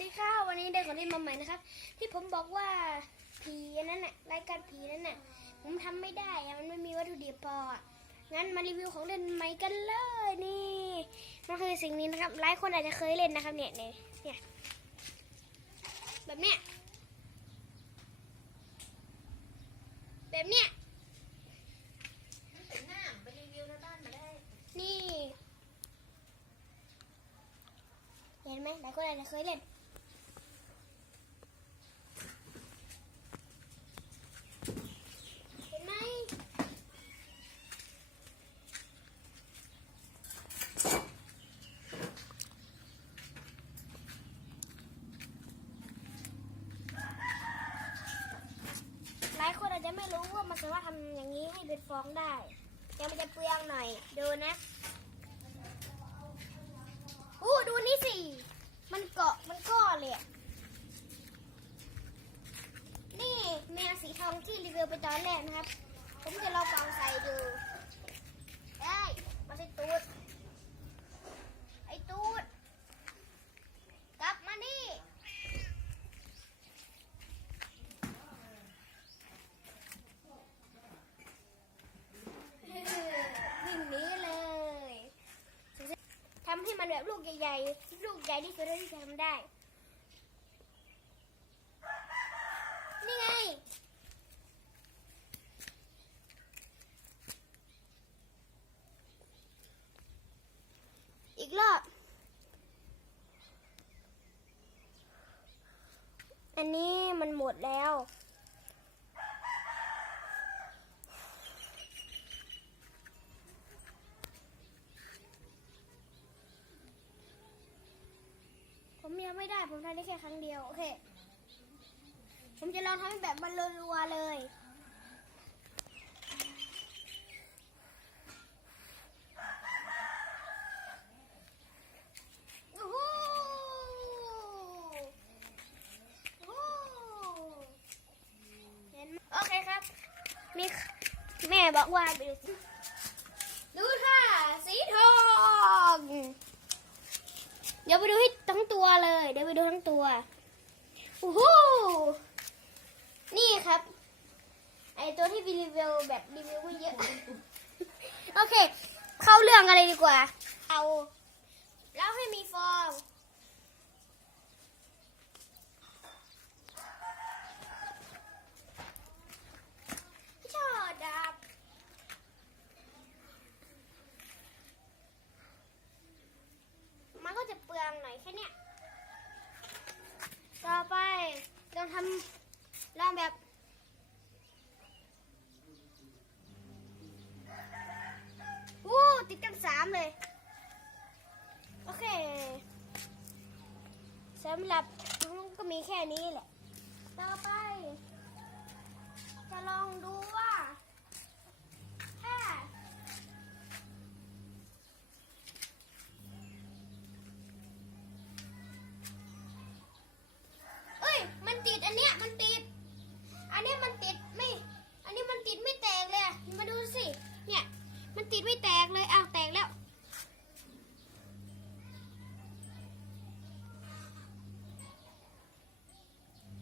ดีค่ะวันนี้ได้ของเล่นมาใหม่นะครับ ที่ผมบอกว่าผีอันนั้นน่ะรายการผีนั้นน่ะผมทำไม่ได้อะมันไม่มีวัตถุดิบพออะงั้นมารีวิวของเล่นใหม่กันเลยนี่มันคือสิ่งนี้นะครับหลายคนอาจจะเคยเล่นนะครับเนี่ยเนี่ยเนี่ยแบบเนี้ยแบบเนี้ยนี่เห็นไหมหลายคนอาจจะเคยเล่นไหม หลายคนอาจจะ ไม่รู้ว่ามันสามารถทำอย่างนี้ให้เป็นฟองได้แต่มันจะเปลืองหน่อย ดูนะอู้ดูนี่สิ มันเกาะมันก้อเลยนี่แมวสีทองที่รีวิวไปตอนแรกนะครับ ผมจะลองฟังใส่ดู ได้ มาสิตูด ไอ้ตูด กลับมานี่ วิ่งหนีเลยทำให้มันแบบลูกใหญ่ๆ ลูกใหญ่ที่สุดเท่าที่จะทำได้ นี่ไง อีกรอบ อันนี้มันหมดแล้ว ผมยังไม่ได้ผมทำได้แค่ครั้งเดียวโอเค ผมจะลองทำแบบมันรัวๆเลย โอเคครับ มีแม่บอกว่าดูสิดูท่าสีทอง เดี๋ยวไปดูให้ ทั้งตัวเลย เดี๋ยวไปดูทั้งตัวโอ้โหนี่ครับ ไอตัวที่รีวิวแบบรีวิวไม่เยอะ โอเค เข้าเรื่องอะไรดีกว่า เอา แล้วให้มีฟองชอดับ มันก็จะเปลืองหน่อยแค่เนี้ยต่อไปเราทำลองแบบวู้ติดกันสามเลย โอเคสำหรับน้องก็มีแค่นี้แหละ ต่อไป จะลองดูว่า ถ้า เอ้ย มันติดอันเนี้ย มันติด อันเนี้ยมันติดไม่ อันนี้มันติดไม่แตกเลยอะมาดูสิ เนี่ย มันติดไม่แตกเลย อ้าว แตกแล้ว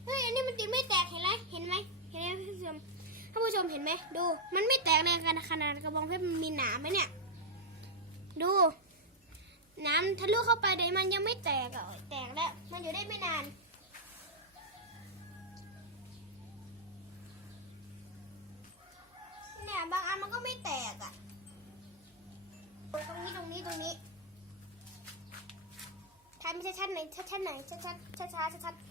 เฮ้ย อันนี้มัน ติดไม่แตกเห็นไหมเห็นไหมเห็นไหมท่านผู้ชมท่านผู้ชมเห็นไหมดู มันไม่แตกเลยขนาดขนาดกระบองเพชรมันมีหนามไหมเนี่ย ดูน้ำทะลุเข้าไปแต่มันยังไม่แตกอะแตกแล้ว มันอยู่ได้ไม่นานเนี่ยบางอันมันก็ไม่แตกอะตรงนี้ตรงนี้ตรงนี้ทำชัดๆไหนชัดๆไหนชัดๆช้าๆชัดๆ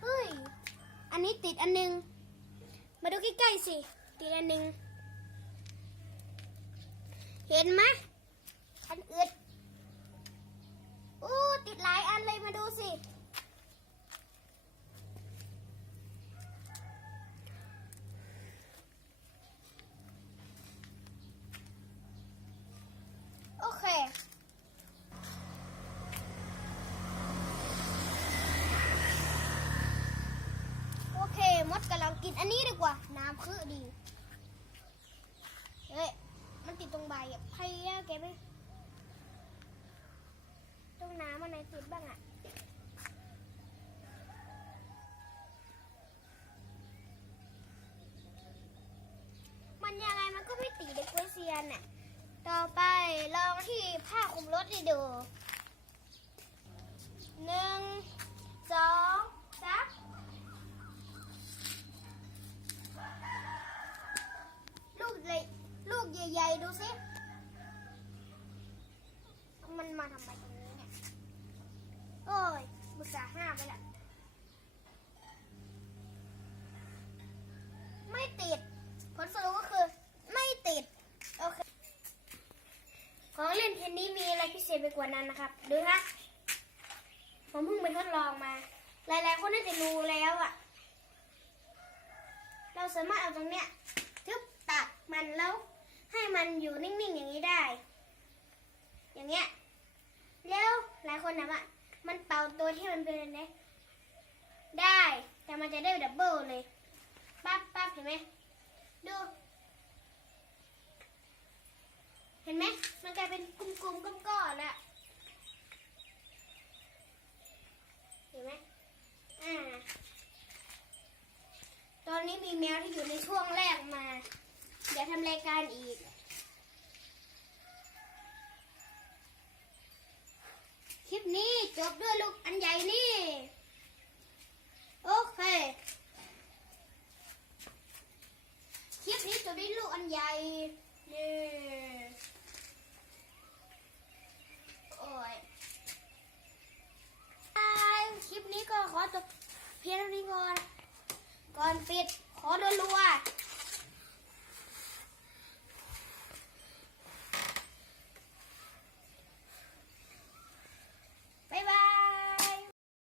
เฮ้ย อันนี้ติดอันหนึง มาดู ใกล้ๆสิติดอันหนึงเห็นไหมอันอึดอู้ติดหลายอันเลยมาดูสิ โอเค โอเค มดกำลังกินอันนี้ดีกว่า น้ำคือดี เฮ้ย มันติดตรงใบอะพยายามแกไปติดบ้างอะมันยังไงมันก็ไม่ติดเด็กเวเซียนน่ะ ต่อไปลองที่ผ้าคลุมรถให้ดูหนึ่งสองสามลูกเล็กลูกใหญ่ๆ ดูสิ มันมาทำไมตรงนี้เนี่ย โอ้ยบุษาห้าไปละ ไม่ติด ผลสรุปก็คือไม่ติด โอเค ของเล่นเทนนี้มีอะไรพิเศษไปกว่านั้นนะครับ ดูฮะ ผมเพิ่งไปทดลองมา หลายๆคนน่าจะรู้แล้วอะเราสามารถเอาตรงเนี้ยทึบตัดมันแล้ว ให้มันอยู่นิ่งๆอย่างนี้ได้ อย่างเงี้ยแล้วหลายคนถามว่ามันเป่าตัวที่มันเป็นอะไรได้ แต่มันจะได้ดับเบิลเลยปั๊บปั๊บเห็นไหมดู เห็นไหมมันกลายเป็นกลุ่มๆก้อนๆแล้วเห็นไหมอ่าตอนนี้มีแมวที่อยู่ในช่วงแรกมา เดี๋ยวทำรายการอีก คลิปนี้จบด้วยลูกอันใหญ่นี่ โอเค คลิปนี้จบด้วยลูกอันใหญ่นี่โอ้ยบายคลิปนี้ก็ขอจบเพียงเท่านี้ก่อน ก่อนปิดขอรัวๆ